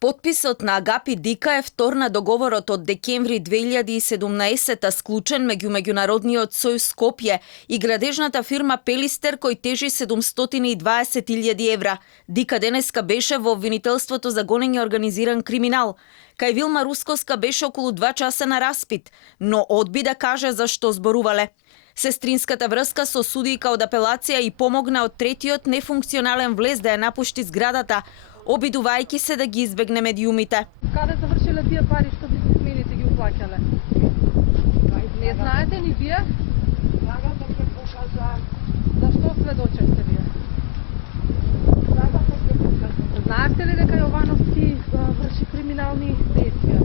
Потписот на Агапи Дика е втор на договорот од декември 2017 склучен меѓу Меѓународниот сојуз Скопје и градежната фирма Пелистер кој тежи 720.000 евра. Дика денеска беше во обвинителството за гонење организиран криминал. Кај Вилма Рускоска беше околу 2 часа на распит, но одби да каже за што зборувале. Сестринската врска со судијка од апелација и помогна од третиот нефункционален влез да ја напушти зградата, обидувајќи се да ги избегне медиумите. Каде завршиле тие пари што бизнесмените ги уплаќале? Не знаете ни вие? Зашто сведочевте вие? Знаевте ли дека Јовановски врши криминални действија?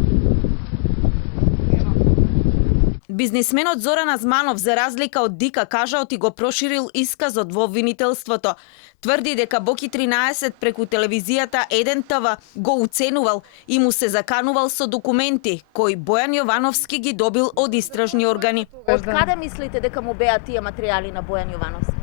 Бизнисменот Зоран Азманов, за разлика од Дика, кажаот и го проширил исказот во обвинителството. Тврди дека Боки 13 преку телевизијата 1 ТВ го уценувал и му се заканувал со документи кои Бојан Јовановски ги добил од истражни органи. Од каде мислите дека му беа тие материјали на Бојан Јовановски?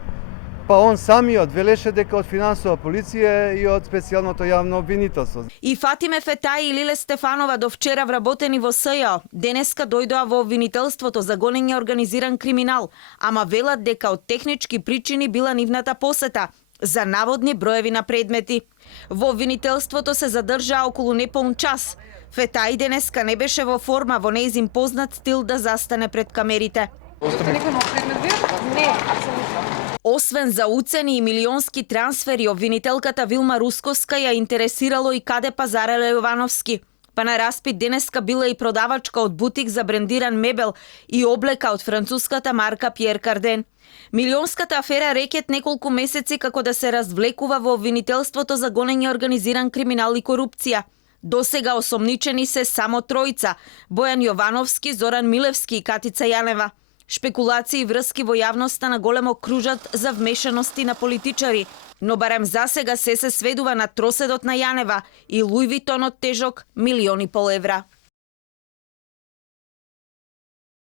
Па он самиот велеше дека од финансова полиција и од специјалното јавно обвинителство. И Фатиме Фетај и Лиле Стефанова до вчера вработени во СЈО, денеска дојдоа во обвинителството за гонење организиран криминал, ама велат дека од технички причини била нивната посета за наводни броеви на предмети. Во обвинителството се задржаа околу неполн час. Фетај денеска не беше во форма во нејзин познат стил да застане пред камерите. Некој нов предмет вие? Не, апсолутно. Освен за уцени и милионски трансфери, обвинителката Вилма Русковска ја интересирало и каде пазареле Јовановски. Па на распит денеска била и продавачка од бутик за брендиран мебел и облека од француската марка Пиер Карден. Милионската афера рекет неколку месеци како да се развлекува во обвинителството за гонење организиран криминал и корупција. Досега осомничени се само тројца – Бојан Јовановски, Зоран Милевски и Катица Јанева. Шпекулации и врски во јавноста на големо кружат за вмешаности на политичари, но барем засега се сведува на троседот на Јанева и Луј Витонот тежок 1,5 милиони евра.